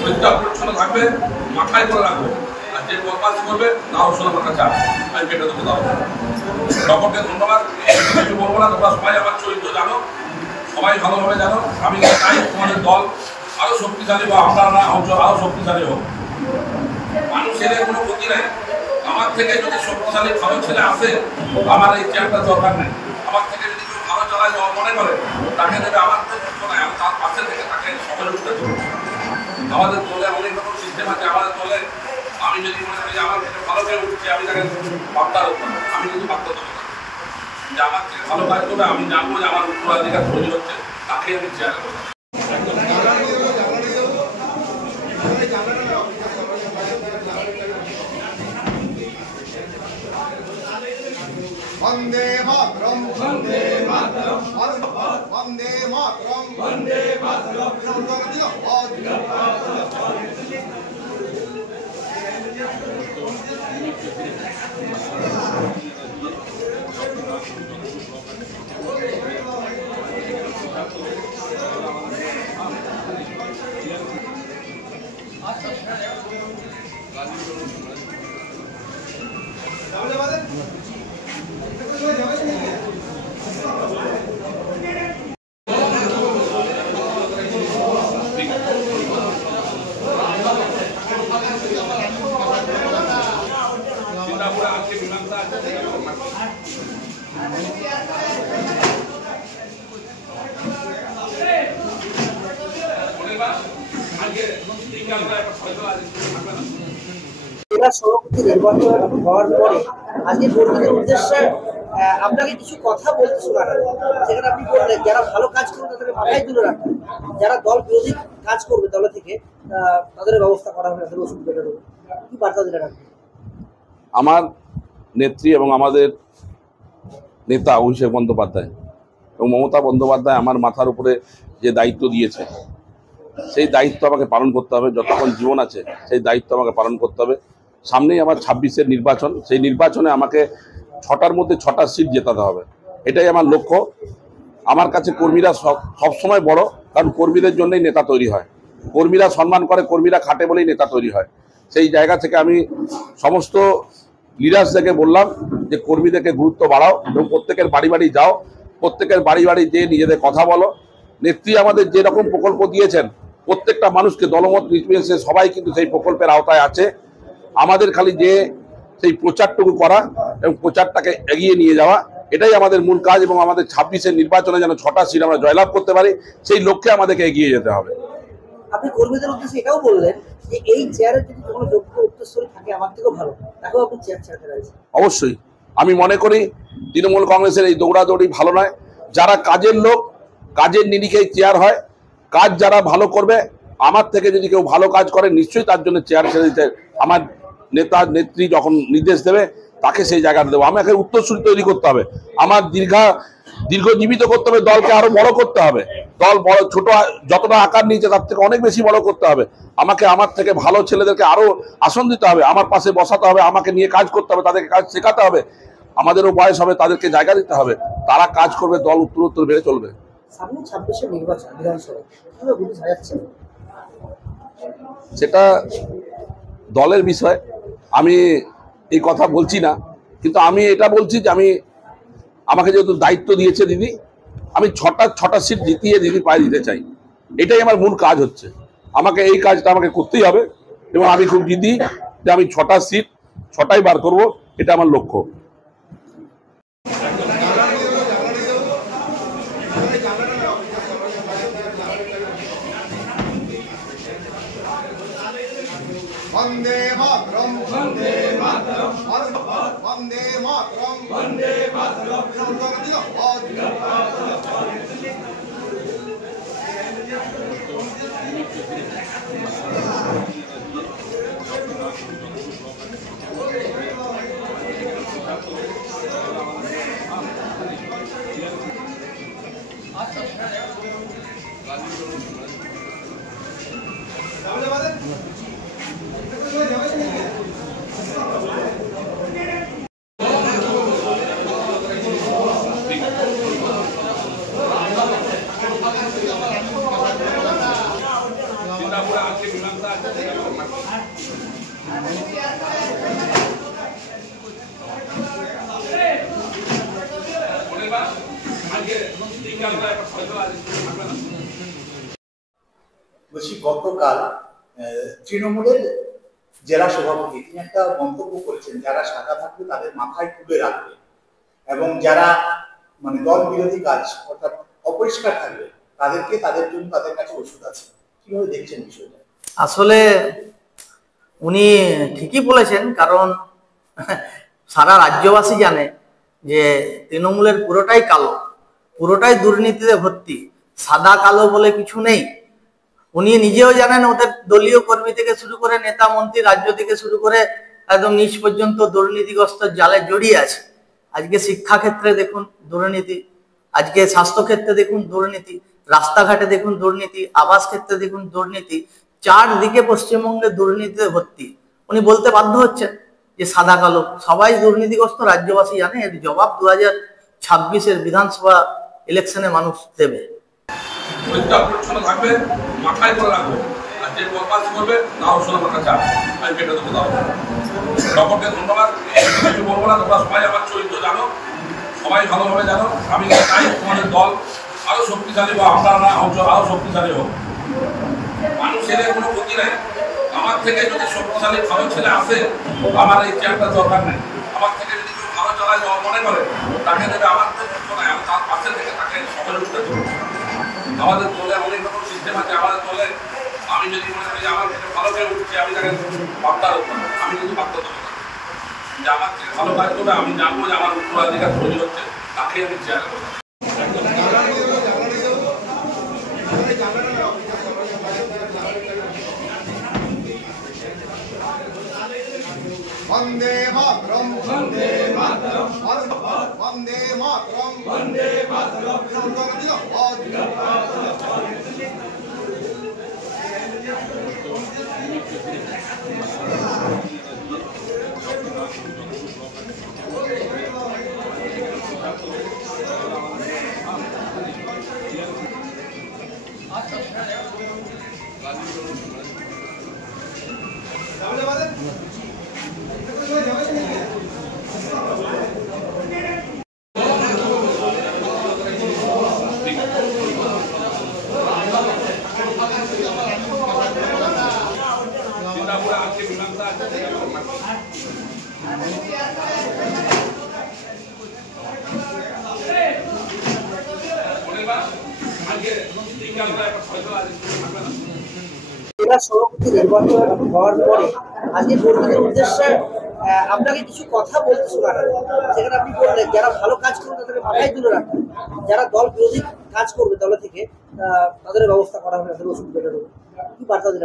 পরিষ্কার পরিচ্ছন্ন থাকবে, মাথায় করে রাখবো। আর যে বদমাশ করবে তাও শোনো আমার কাছে আমি কেটে দেবো। তাও সকলকে ধন্যবাদ। কিছু বলবো না, তোমরা সবাই আমার চরিত্র জানো, সবাই ভালোভাবে জানো। আমি চাই তোমাদের দল আরো শক্তিশালী বা আপনারা অঞ্চল আরো শক্তিশালী হোক। মানুষের কোনো ক্ষতি নেই। আমার থেকে যদি শক্তিশালী ভালো ছেলে আসে, আমার এই চেয়ারটার দরকার নেই। আমার থেকে যদি কেউ ভালো চালায় মনে করে তাকে দেবে, আমার তো দুঃখ নাই। আমি তার পাশে থেকে তাকে সহযোগিতা করবো। আমাদের দলে অনেক রকম সিস্টেম আছে। আমাদের দলে আমি যদি মনে করি যে আমার থেকে ভালো কেউ উঠছে, আমি তাকে বার্তা দেবো না। আমি কিন্তু বার্তা দেবো না যে আমার থেকে ভালো কাজ করবে। আমি জানবো যে আমার উত্তরাধিকার তৈরি হচ্ছে, তাকে আমি চেয়ারে করবো। वंदे मातरम वंदे मातरम वंदे मातरम वंदे मातरम সভাপতি নির্বাচন হওয়ার পরে আজকে কর্মীদের উদ্দেশ্যে আপনাকে কিছু কথা বলতে শোনা গেল, সেখানে আপনি বললেন যারা ভালো কাজ করবে তাদেরকে মাথায় তুলে রাখবেন, যারা দল বিরোধী কাজ করবে দলে থেকে তাদের ব্যবস্থা করা হবে, তাদের ওষুধ বেরোবে। কি বার্তা দিলেন আপনি? আমার নেত্রী এবং আমাদের নেতা অভিষেক বন্দ্যোপাধ্যায় এবং মমতা বন্দ্যোপাধ্যায় আমার মাথার উপরে যে দায়িত্ব দিয়েছে, সেই দায়িত্ব আমাকে পালন করতে হবে। যতক্ষণ জীবন আছে সেই দায়িত্ব আমাকে পালন করতে হবে। সামনেই আমার 26-এর নির্বাচন। সেই নির্বাচনে আমাকে 6টার মধ্যে 6টা সিট জেতাতে হবে, এটাই আমার লক্ষ্য। আমার কাছে কর্মীরা সবসময় বড়, কারণ কর্মীদের জন্যই নেতা তৈরি হয়। কর্মীরা সম্মান করে, কর্মীরা খাটে বলেই নেতা তৈরি হয়। সেই জায়গা থেকে আমি সমস্ত লিডার্সদেরকে বললাম যে কর্মীদেরকে গুরুত্ব বাড়াও এবং প্রত্যেকের বাড়ি বাড়ি যাও, প্রত্যেকের বাড়ি বাড়ি যেয়ে নিজেদের কথা বলো। নেত্রী আমাদের যেরকম প্রকল্প দিয়েছেন, প্রত্যেকটা মানুষকে দলমত নির্বিশেষে সবাই কিন্তু সেই প্রকল্পের আওতায় আছে। আমাদের খালি যে সেই প্রচারটুকু করা এবং প্রচারটাকে এগিয়ে নিয়ে যাওয়া, এটাই আমাদের মূল কাজ। এবং আমাদের 26-এর নির্বাচনে যেন 6টা সিট আমরা জয়লাভ করতে পারি, সেই লক্ষ্যে আমাদেরকে এগিয়ে যেতে হবে। আপনি কর্মীদের উদ্দেশ্যে এটাও বললেন যে এই চেয়ারে যদি কোনো যোগ্য উত্তরসূরি থাকে আমার থেকেও ভালো, তাকেও আপনি চেয়ার ছাড়তে রাখছেন। অবশ্যই আমি মনে করি তৃণমূল কংগ্রেসের এই দৌড়াদৌড়ি ভালো নয়। যারা কাজের লোক, কাজের নিরিখেই চেয়ার হয়। কাজ যারা ভালো করবে, আমার থেকে যদি কেউ ভালো কাজ করে নিশ্চয়ই তার জন্য চেয়ার ছেড়ে দিতে আমার নেতা নেত্রী যখন নির্দেশ দেবে তাকে সেই জায়গাটা দেবো। আমাকে উত্তরসূরি তৈরি করতে হবে, আমার দীর্ঘজীবিত করতে হবে, দলকে আরো বড় করতে হবে। দল বড় ছোট যতটা আকার নিয়েছে তার থেকে অনেক বেশি বড় করতে হবে। আমাকে আমার থেকে ভালো ছেলেদেরকে আরো আসন দিতে হবে, আমার পাশে বসাতে হবে, আমাকে নিয়ে কাজ করতে হবে, তাদেরকে কাজ শেখাতে হবে। আমাদেরও বয়স হবে, তাদেরকে জায়গা দিতে হবে, তারা কাজ করবে, দল উত্তরোত্তর বেড়ে চলবে। সামনে 26-এর নির্বাচন বিধানসভা কিভাবে বুঝে সাজাচ্ছে? সেটা দলের বিষয়, আমি এই কথা বলছি না। কিন্তু আমি এটা বলছি যে আমাকে যেহেতু দায়িত্ব দিয়েছে দিদি, আমি 6টা সিট জিতিয়ে দিদি পায়ে দিতে চাই। এটাই আমার মূল কাজ হচ্ছে। আমাকে এই কাজটা আমাকে করতেই হবে এবং আমি খুব জিদি যে আমি 6টা সিট 6টাই বার করব, এটা আমার লক্ষ্য। वंदे मातरम वंदे मातरम वंदे मातरम वंदे मातरम আজকে মীমাংসা আছে বলছি গতকাল তৃণমূলের জেলা সভাপতি তিনি একটা মন্তব্য করেছেন, যারা সাদা থাকবে তাদের মাথায় তুলে রাখবে এবং যারা মানে দল বিরোধী কাজ অর্থাৎ অপরিষ্কার থাকবে তাদেরকে তাদের জন্য তাদের কাছে ওষুধ আছে। কিভাবে দেখছেন বিষয়টা? আসলে উনি ঠিকই বলেছেন, কারণ সারা রাজ্যবাসী জানে যে তৃণমূলের পুরোটাই কালো, পুরোটাই দুর্নীতিতে ভর্তি, সাদা কালো বলে কিছু নেই। উনি নিজেও জানেন ওদের দলীয় কর্মী থেকে শুরু করে নেতা মন্ত্রী রাজ্য থেকে শুরু করে একদম নিচ পর্যন্ত দুর্নীতিগ্রস্ত জালে জড়িয়ে আছে। আজকে শিক্ষা ক্ষেত্রে দেখুন দুর্নীতি, আজকে স্বাস্থ্য ক্ষেত্রে দেখুন দুর্নীতি, রাস্তাঘাটে দেখুন দুর্নীতি, আবাস ক্ষেত্রে দেখুন দুর্নীতি, চারদিকে পশ্চিমবঙ্গে দুর্নীতিতে ভর্তি। উনি বলতে বাধ্য হচ্ছেন যে সাদা কালো, সবাই দুর্নীতিগ্রস্ত, রাজ্যবাসী জানে। এর জবাব 2026-এর বিধানসভা ইলেকশনে মানুষ দেবে। পরিষ্কার পরিচ্ছন্ন থাকবে, মাথায় করে রাখবো, আর যে বদমাশ করবে তাও শোনা আমার কাছে আমি কেটে দেবো। তাও সকলকে ধন্যবাদ, কিছু বলবো না। তোমরা সবাই আমার চরিত্র জানো, সবাই ভালোভাবে জানো। আমি চাই তোমাদের দল আরো শক্তিশালী বা আপনারা অঞ্চল আরো শক্তিশালী হোক। মানুষের কোনো ক্ষতি নেই, আমার থেকে যদি শক্তিশালী ভালো ছেলে আসে আমার এই চেয়ারটা দরকার নেই। আমার থেকে যদি কেউ ভালো চালায় মনে করে তাকে দেবে, আমার তো দুঃখ নাই, আমি তার পাশে থেকে তাকে সহযোগিতা করবো। আমাদের দলে অনেক রকম সিস্টেম আছে। আমাদের দলে আমি যদি মনে করি যে আমার থেকে ভালো কেউ উঠছে, আমি তাকে বার্তা দেবো, আমি কিন্তু বার্তা দেবো না যে আমার থেকে ভালো কাজ করবে। আমি জানবো যে আমার উত্তরাধিকার তৈরি হচ্ছে, তাকেই আমি চেয়ারে বলবো। वंदे मातरम वंदे मातरम वंदे मातरम वंदे मातरम জেলা সভাপতি নির্বাচন হওয়ার পরে আজকে কর্মীদের উদ্দেশ্যে আপনাকে কিছু কথা বলতে শোনা গেল, সেখানে আপনি বললেন যারা ভালো কাজ করবে তাদেরকে মাথায় তুলে রাখবেন, যারা দল বিরোধী কাজ করবে দল থেকে তাদের ব্যবস্থা করা হবে, তাদের ওষুধ বেরোবে। কি বার্তা দিলেন?